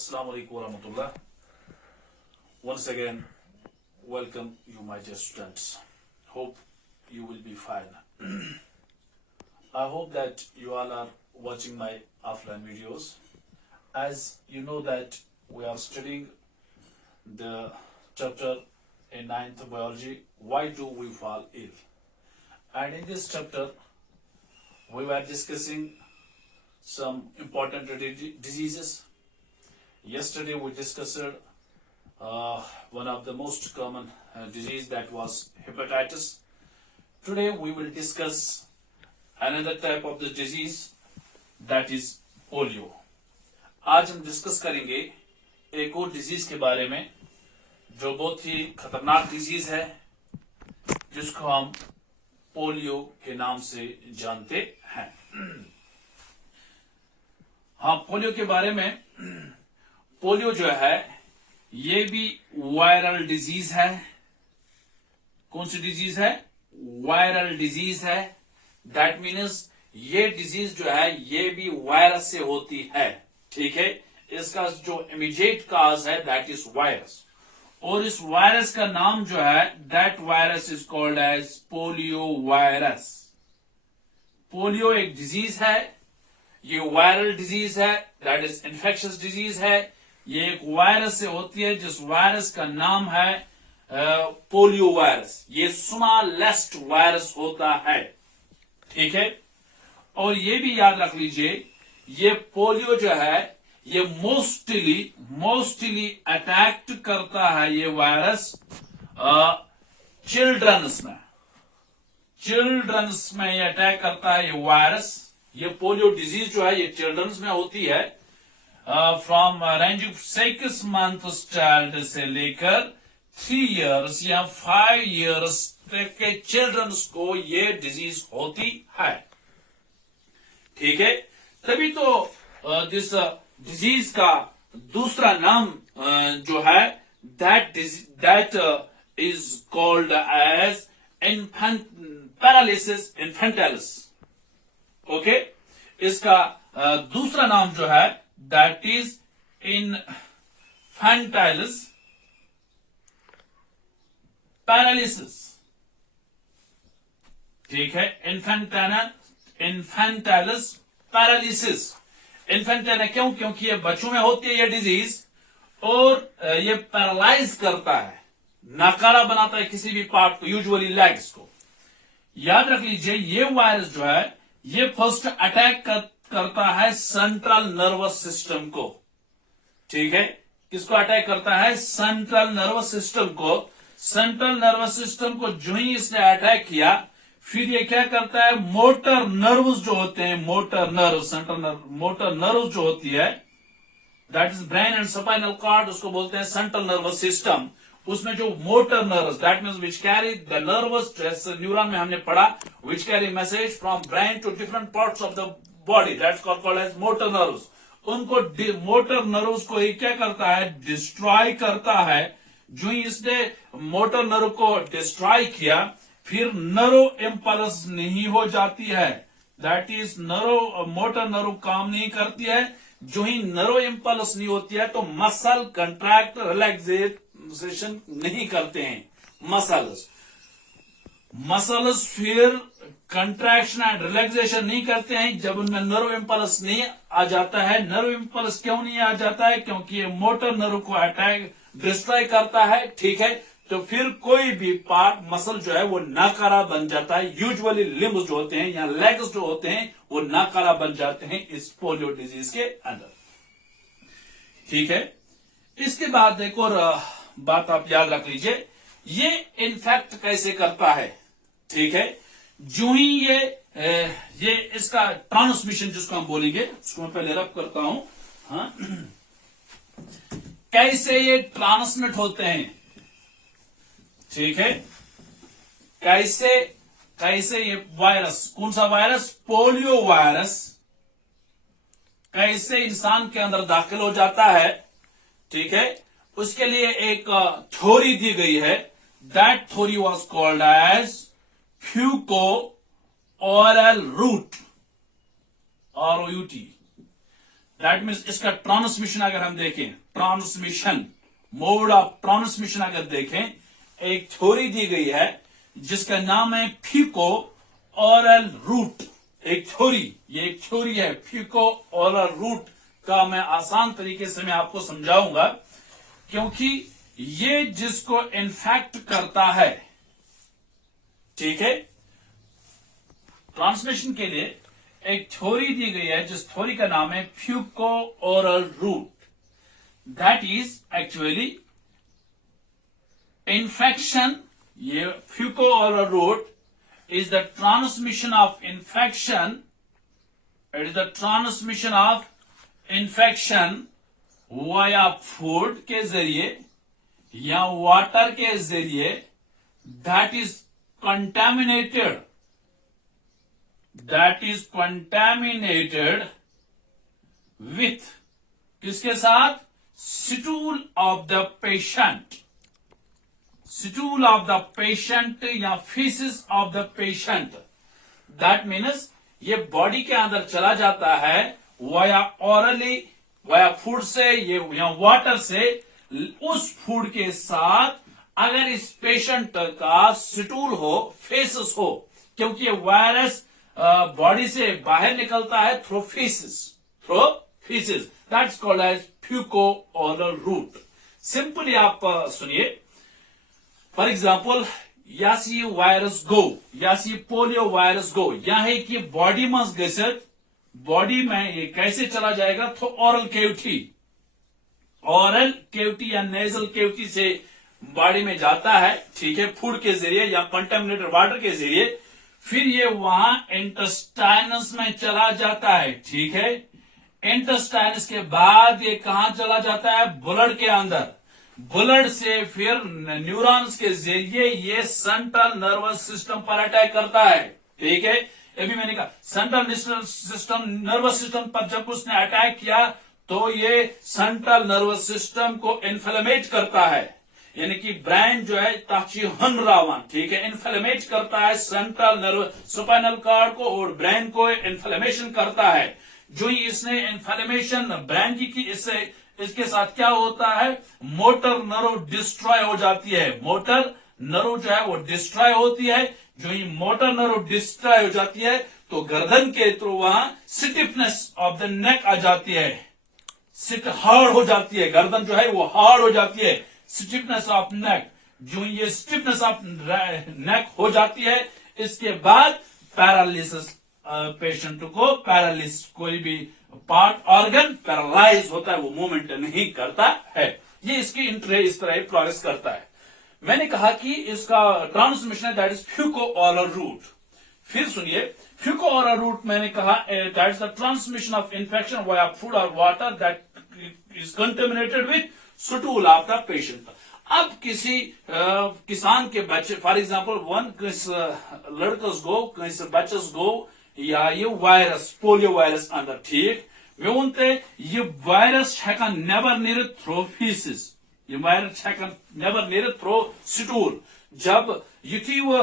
Assalamu alaikum warahmatullah. Once again, welcome you my dear students. Hope you will be fine. I hope that you all are watching my offline videos. As you know that we are studying the chapter in 9th biology, why do we fall ill? And in this chapter, we were discussing some important diseases. Yesterday we discussed one of the most common disease, that was hepatitis. Today we will discuss another type of the disease, that is polio. आज हम discuss करेंगे एक और disease के बारे में जो बहुत ही खतरनाक डिजीज है, जिसको हम पोलियो के नाम से जानते हैं। हाँ, पोलियो के बारे में, पोलियो जो है ये भी वायरल डिजीज है। कौन सी डिजीज है? वायरल डिजीज है। दैट मीन्स ये डिजीज जो है ये भी वायरस से होती है। ठीक है, इसका जो इमीडिएट काज है दैट इज वायरस, और इस वायरस का नाम जो है that virus is called as polio virus. Polio एक डिजीज है, ये वायरल डिजीज है, दैट इज इन्फेक्शियस डिजीज है। ये एक वायरस से होती है जिस वायरस का नाम है पोलियो वायरस। ये स्मॉलेस्ट वायरस होता है। ठीक है, और ये भी याद रख लीजिए, ये पोलियो जो है ये मोस्टली अटैक करता है ये वायरस चिल्ड्रंस में ये अटैक करता है ये वायरस। ये पोलियो डिजीज जो है ये चिल्ड्रंस में होती है। From range of 6 months child से लेकर 3 इयर्स या 5 इयर्स तक के चिल्ड्रंस को ये डिजीज होती है। ठीक है, तभी तो दिस डिजीज का दूसरा नाम जो है that is called as paralysis infantilis. Okay, इसका दूसरा नाम जो है दैट इज इन्फेंटाइलिस पैरालिसिस। ठीक है, इन्फेंटाइलिस पैरालिसिस। इन्फेंटाइल क्यों? क्योंकि ये बच्चों में होती है ये डिजीज, और ये पैरालाइज करता है, नाकारा बनाता है किसी भी पार्ट को, यूजुअली लेग्स को। याद रख लीजिए, ये वायरस जो है ये फर्स्ट अटैक करता है सेंट्रल नर्वस सिस्टम को। ठीक है, किसको अटैक करता है? सेंट्रल नर्वस सिस्टम को। सेंट्रल नर्वस सिस्टम को जो ही इसने अटैक किया, फिर ये क्या करता है, मोटर नर्व्स जो होते हैं, मोटर नर्व जो होती है that is brain and spinal cord, उसको बोलते हैं सेंट्रल नर्वस सिस्टम। उसमें जो motor nerves that means which carry the nerves, जैसे न्यूरॉन में हमने पढ़ा, which carry message from brain to different parts of the body, that's called as motor nerves. उनको मोटर नर्व्स को ये क्या करता है, डिस्ट्रॉय करता है। जो ही इसने मोटर नर्व को डिस्ट्रॉय किया, फिर नर्व इंपल्स नहीं हो जाती है, दैट इज मोटर नर्व काम नहीं करती है। जो ही नर्व इंपल्स नहीं होती है तो मसल कंट्रैक्ट रिलैक्सेशन नहीं करते हैं मसल्स फिर कंट्रैक्शन एंड रिलैक्सेशन नहीं करते हैं जब उनमें नर्व इंपल्स नहीं आ जाता है। नर्व इंपल्स क्यों नहीं आ जाता है? क्योंकि ये मोटर नर्व को अटैक डिस्ट्रॉय करता है। ठीक है, तो फिर कोई भी पार्ट मसल जो है वो नाकारा बन जाता है। यूजुअली लिम्ब्स जो होते हैं या लेग्स जो होते हैं वो नाकारा बन जाते हैं इस पोलियो डिजीज के अंदर। ठीक है, इसके बाद एक और बात आप याद रख लीजिए, ये इन्फेक्ट कैसे करता है। ठीक है, जो ही ये इसका ट्रांसमिशन जिसको हम बोलेंगे, उसको मैं पहले रब करता हूं। हाँ, कैसे ये ट्रांसमिट होते हैं। ठीक है, कैसे ये वायरस, कौन सा वायरस? पोलियो वायरस कैसे इंसान के अंदर दाखिल हो जाता है। ठीक है, उसके लिए एक थ्योरी दी गई है, that theory was called as faeco oral route, ROUT। That means इसका ट्रांसमिशन अगर हम देखें, ट्रांसमिशन, मोड ऑफ ट्रांसमिशन अगर देखें, एक थ्योरी दी गई है जिसका नाम है फीको ओरल रूट। एक थ्योरी, ये एक थ्योरी है फीको ओरल रूट का। मैं आसान तरीके से मैं आपको समझाऊंगा, क्योंकि ये जिसको इन्फेक्ट करता है, ठीक है, ट्रांसमिशन के लिए एक थ्योरी दी गई है जिस थ्योरी का नाम है faeco oral route. That is actually infection. ये faeco oral route is the transmission of infection, it is the transmission of infection via food के जरिए या वाटर के जरिए, that is contaminated, that is contaminated with, किसके साथ, stool of the patient, stool of the patient या feces of the patient। that means ये body के अंदर चला जाता है वाया orally, वाया फूड से, ये या वाटर से। उस फूड के साथ अगर इस पेशेंट का स्टूल हो, फेसेस हो, क्योंकि ये वायरस बॉडी से बाहर निकलता है through faeces, that's called as faeco oral route. Simply आप सुनिए, फॉर एग्जाम्पल यासी वायरस गो, यासी पोलियो वायरस गो, यहाँ की बॉडी में गसित, बॉडी में ये कैसे चला जाएगा, तो ओरल केविटी, ओरल केविटी या नेजल केविटी से बॉडी में जाता है, ठीक है, फूड के जरिए या कंटेमिनेटेड वाटर के जरिए। फिर ये वहां इंटेस्टाइनस में चला जाता है, ठीक है। इंटेस्टाइनस के बाद ये कहां चला जाता है, ब्लड के अंदर। ब्लड से फिर न्यूरॉन्स के जरिए ये सेंट्रल नर्वस सिस्टम पर अटैक करता है, ठीक है। ये भी मैंने कहा, सेंट्रल सिस्टम, नर्वस सिस्टम पर जब उसने अटैक किया तो ये सेंट्रल नर्वस सिस्टम को इन्फ्लेमेट करता है, यानी कि ब्रेन जो है ताची हनरावन, ठीक है, इन्फ्लेमेट करता है सेंट्रल नर्व स्पाइनल कॉर्ड को और ब्रेन को इन्फ्लेमेशन करता है। जो ही इसने इन्फ्लेमेशन ब्रेन की इससे इसके साथ क्या होता है, मोटर नर्व डिस्ट्रॉय हो जाती है, मोटर नर्व जो है वो डिस्ट्रॉय होती है। जो ही मोटर नर्व डिस्ट्रॉय हो जाती है तो गर्दन के थ्रू वहां स्टिफनेस ऑफ द नेक आ जाती है, हार्ड हो जाती है, गर्दन जो है वो हार्ड हो जाती है, स्टिफनेस ऑफ नेक। जो ये स्टिफनेस ऑफ नेक हो जाती है, इसके बाद पैरालिसिस, पेशेंट को पैरालिसिस, कोई भी पार्ट ऑर्गन पैरालाइज होता है, वो मूवमेंट नहीं करता है। ये इसकी इस तरह प्रोग्रेस करता है। मैंने कहा कि इसका ट्रांसमिशन है that is faeco oral route. फिर सुनिए, फ्यूको ओरल रूट मैंने कहा that is the transmission of infection via food और water that is contaminated with stool of the patient. अब किसी किसान के बच्चे, फॉर एग्जाम्पल वन लड़कस गो, बच्चस गो या ये वायरस, पोलियो वायरस अंदर, ठीक, मे वोन ते ये वायरस हेकान नेबर नीरित थ्रो फीसिस, ये वायरस हेकान नेबर नीरित थ्रो स्टूल। जब युथी वो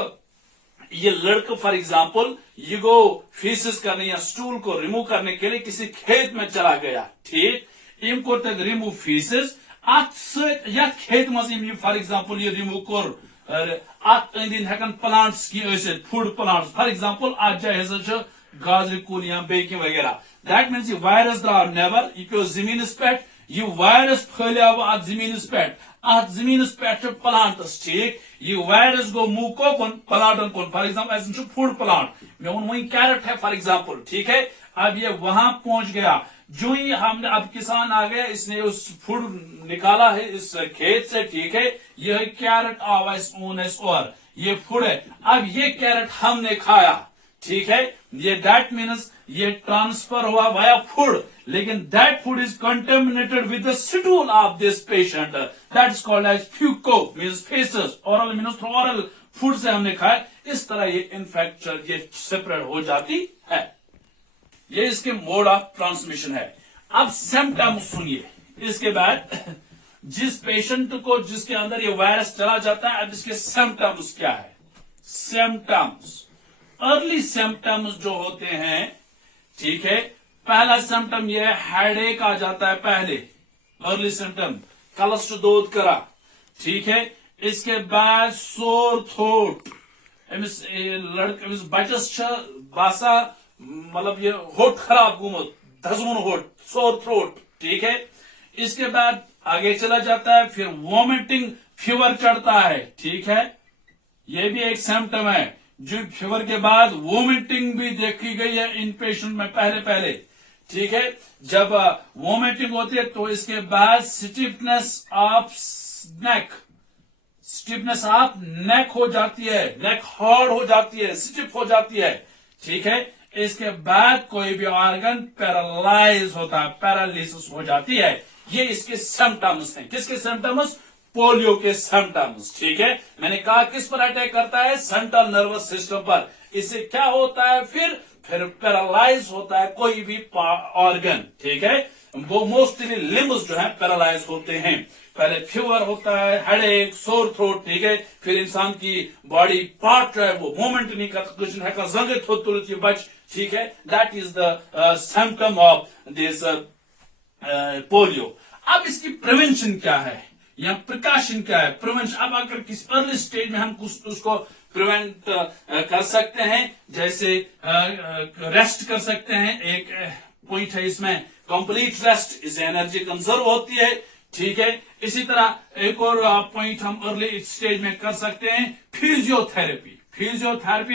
ये लड़का फॉर एग्जाम्पल ये गो फीसिस करने या स्टूल को रिमूव करने के लिए किसी खेत में चला गया, ठीक, इम को रिमूव फीसिस अत खेत मज फॉर एग्जाम्पल ये रिमूव कोर अत अंदिन हेकन प्लांट्स की फूड प्लांट्स, फॉर एग्जाम्पल अत जाए हसा गाजर कुल या बेकि वगैरह। दैट मीन्स ये वायरस द्राव नेबर, यह पे जमीनस पे, यह वायरस फैलियाव अत जमीनस पे, अत जमीनस पे प्लांट्स, ठीक, यह virus go move cone plankton cone, for example food plant, मैं वही कैरेट है फॉर एग्जाम्पल, ठीक है। अब ये वहां पहुंच गया, जो ही हमने, अब किसान आ गया, इसने उस फूड निकाला है इस खेत से, ठीक है, यह कैरेट आवा इस और ये फूड है। अब ये कैरेट हमने खाया, ठीक है, ये दैट मीन्स ये ट्रांसफर हुआ वाया फूड, लेकिन that food is contaminated with the stool of this patient, that is called as faeco, means faeces, oral means through oral food से हमने खाया। इस तरह ये इन्फेक्शन ये सेपरेट हो जाती है। ये इसके मोड ऑफ ट्रांसमिशन है। अब सिम्टम्स सुनिए, इसके बाद जिस पेशेंट को जिसके अंदर ये वायरस चला जाता है, अब इसके सिम्टम्स क्या है। सिम्टम्स, अर्ली सिम्टम्स जो होते हैं, ठीक है, पहला सिम्टम ये हेडेक आ जाता है, पहले अर्ली सिम्टम कलस्ट दोद करा, ठीक है। इसके बाद सोर थ्रोट, अमिस अमिस बचस बासा मतलब ये होठ खराब गुमुत, धजमुन होठ, सोर थ्रोट, ठीक है। इसके बाद आगे चला जाता है, फिर वॉमिटिंग फीवर चढ़ता है, ठीक है। यह भी एक सिम्टम है। जो फीवर के बाद वॉमिटिंग भी देखी गई है इन पेशेंट में पहले, ठीक है। जब वॉमिटिंग होती है तो इसके बाद स्टिफनेस ऑफ नेक हो जाती है, नेक हार्ड हो जाती है, स्टिफ हो जाती है, ठीक है। इसके बाद कोई भी ऑर्गन पैरालाइज होता है, पैरालिसिस हो जाती है। ये इसके सिम्टम्स हैं। किसके सिम्टम्स? पोलियो के सिम्टम्स, ठीक है। मैंने कहा किस पर अटैक करता है? सेंट्रल नर्वस सिस्टम पर। इससे क्या होता है? फिर पैरालाइज होता है कोई भी ऑर्गन, ठीक है। वो मोस्टली लिम्स जो है पैरालाइज होते हैं। पहले फीवर होता है, हेडेक, सोर थ्रोट, ठीक है। फिर इंसान की बॉडी पार्ट जो है वो मूवमेंट नहीं करता, कुछ नहीं है, जंगित होती तुरंत ये बच, ठीक है। That is the symptom of this polio. अब इसकी प्रिवेंशन क्या है या प्रिकॉशन क्या है? प्रिवेंशन, अब अगर किसी अर्ली स्टेज में हम कुछ उसको प्रिवेंट कर सकते हैं, जैसे रेस्ट कर सकते हैं, एक पॉइंट है इसमें, कंप्लीट रेस्ट, इससे एनर्जी कंजर्व होती है, ठीक है। इसी तरह एक और पॉइंट हम अर्ली स्टेज में कर सकते हैं, physiotherapy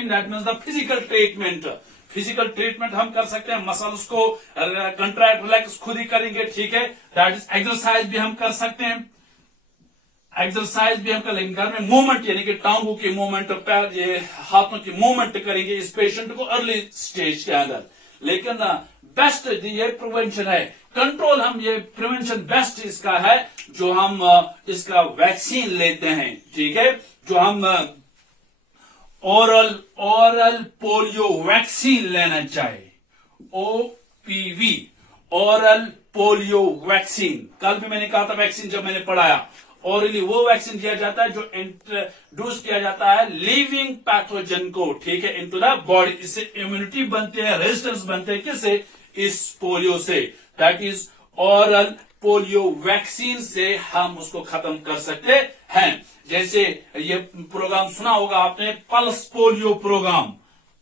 that means the physical treatment. Physical treatment हम कर सकते हैं, मसल्स को कंट्रैक्ट रिलैक्स खुद ही करेंगे, ठीक है। दैट इज एक्सरसाइज भी हम कर सकते हैं, लेकिन घर में मूवमेंट यानी कि टांगों की मूवमेंट, पैर ये हाथों की मूवमेंट करेंगे इस पेशेंट को अर्ली स्टेज के अंदर। लेकिन बेस्ट ये प्रिवेंशन है, कंट्रोल हम ये प्रिवेंशन बेस्ट इसका है जो हम इसका वैक्सीन लेते हैं, ठीक है। जो हम ओरल पोलियो वैक्सीन लेना चाहिए, OPV, ओरल पोलियो वैक्सीन। कल भी मैंने कहा था वैक्सीन जब मैंने पढ़ाया, ओरली वो वैक्सीन दिया जाता है जो इंट्रोड्यूस किया जाता है लिविंग पैथोजन को, ठीक है, इनटू द बॉडी। इससे इम्यूनिटी बनते हैं, रेजिस्टेंस बनते हैं, किससे? इस पोलियो से। That is oral polio vaccine से हम उसको खत्म कर सकते हैं। जैसे ये प्रोग्राम सुना होगा आपने, पल्स पोलियो प्रोग्राम,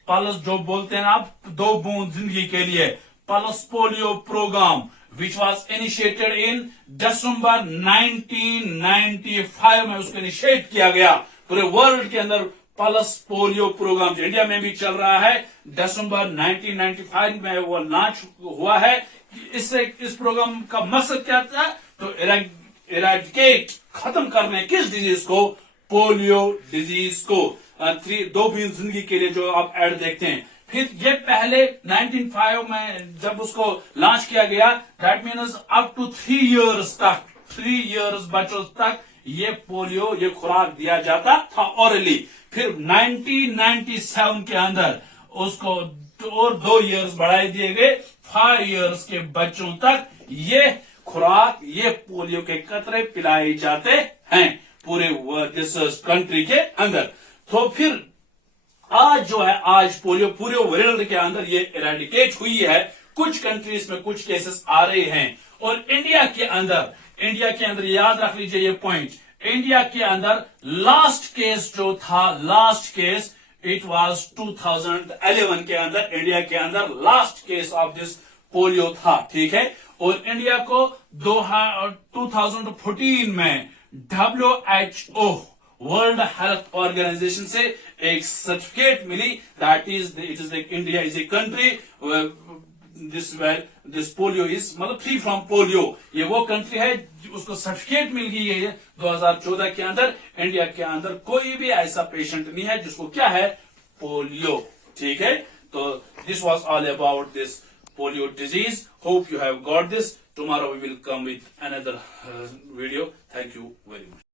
पल्स जो बोलते हैं आप 2 बूंद जिंदगी के लिए, pulse polio program which was initiated in December 1995 में उसको इनिशिएट किया गया। पूरे वर्ल्ड के अंदर पल्स पोलियो प्रोग्राम इंडिया में भी चल रहा है। दिसंबर 1995 में वो लॉन्च हुआ है। इससे इस प्रोग्राम का मकसद क्या था? तो इरेडिकेट, खत्म करने किस डिजीज को? पोलियो डिजीज को। 2 बूंद जिंदगी के लिए जो आप एड देखते हैं। फिर ये पहले 1905 में जब उसको लॉन्च किया गया, that means up to 3 years तक, 3 इयर्स बच्चों तक ये पोलियो, ये खुराक दिया जाता था ओरली। फिर 1997 के अंदर उसको और 2 इयर्स बढ़ाए दिए गए, 5 इयर्स के बच्चों तक ये खुराक, ये पोलियो के कतरे पिलाए जाते हैं पूरे दिस कंट्री के अंदर। तो फिर आज जो है, आज पोलियो पूरे वर्ल्ड के अंदर ये इरेडिकेट हुई है। कुछ कंट्रीज में कुछ केसेस आ रहे हैं, और इंडिया के अंदर याद रख लीजिए ये पॉइंट, इंडिया के अंदर लास्ट केस जो था, लास्ट केस इट वाज 2011 के अंदर, इंडिया के अंदर last case of this polio था, ठीक है। और इंडिया को 2014 में WHO वर्ल्ड हेल्थ ऑर्गेनाइजेशन से एक सर्टिफिकेट मिली, that is it is India is a country this polio is मतलब फ्री फ्रॉम पोलियो। ये वो कंट्री है उसको सर्टिफिकेट मिल गई है 2014 के अंदर। इंडिया के अंदर कोई भी ऐसा पेशेंट नहीं है जिसको क्या है? पोलियो, ठीक है। तो this was all about this polio disease. Hope you have got this. Tomorrow we will come with another video. Thank you very much.